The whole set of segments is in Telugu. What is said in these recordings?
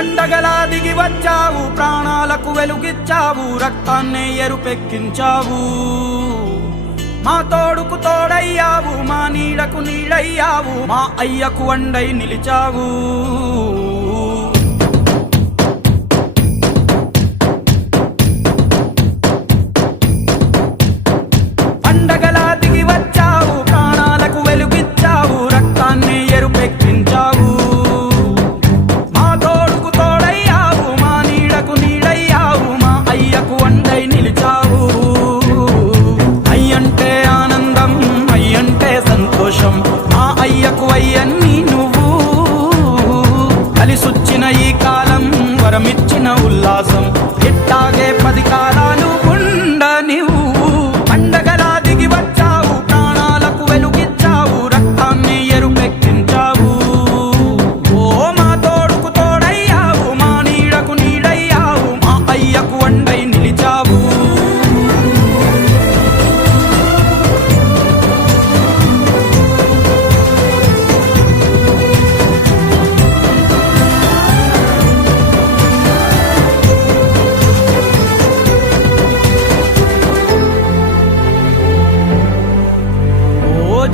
పండగలా దిగి వచ్చావు, ప్రాణాలకు వెలుగిచ్చావు, రక్తాన్నే ఎరుపెక్కించావు. మా తోడుకు తోడయ్యావు, మా నీడకు నీడయ్యావు, మా అయ్యకు వండై నిలిచావు. పండగలా దిగి వచ్చావు, ప్రాణాలకు వెలుగిచ్చావు, రక్తాన్ని ఎరుపెక్కించావు. మా తోడుకు తోడయ్యావు, మా నీడకు నీడయ్యావు, మా అయ్యకు వండై నిలిచావు. అయ్యంటే ఆనందం, అయ్యంటే సంతోషం, మా అయ్యకు అయ్యన్ని నువ్వు. కలిసొచ్చిన ఈ కాలం వరమిచ్చిన ఉల్లాసం, ఇట్టాగే 10 కాలాలు ఉండ నువ్వు. పండగలా దిగి వచ్చావు, ప్రాణాలకు వెలుగిచ్చావు, రక్తాన్ని ఎరుపెక్కించావు. ఓ మా తోడుకు తోడయ్యావు, మా నీడకు నీడయ్యావు, మా అయ్యకు వండై నిలిచావు.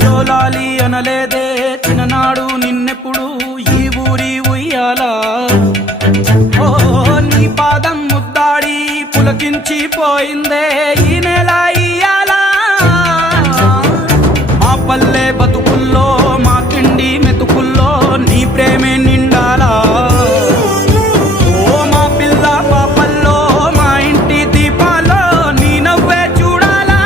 జోలాలి అనలేదే చిన్ననాడు నిన్నెప్పుడు ఈ ఊరి ఉయ్యాలా. ఓ నీ పాదం ముద్దాడి పులకించిపోయిందే ఈ నెల ఇయ్యాలా. మా పల్లె బతుకుల్లో, మా తిండి మెతుకుల్లో నీ ప్రేమే నిండాలా. ఓ మా పిల్ల పాపల్లో, మా ఇంటి దీపాల్లో నీ నవ్వే చూడాలా.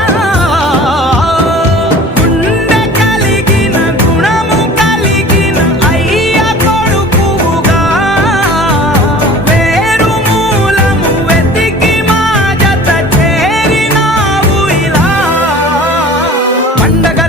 గుండె కలిగిన గుణము కలిగిన అయ్య కొడుకుగా, వేరు మూలము వెతికి మా జత చేరినావు ఇలా. పండగ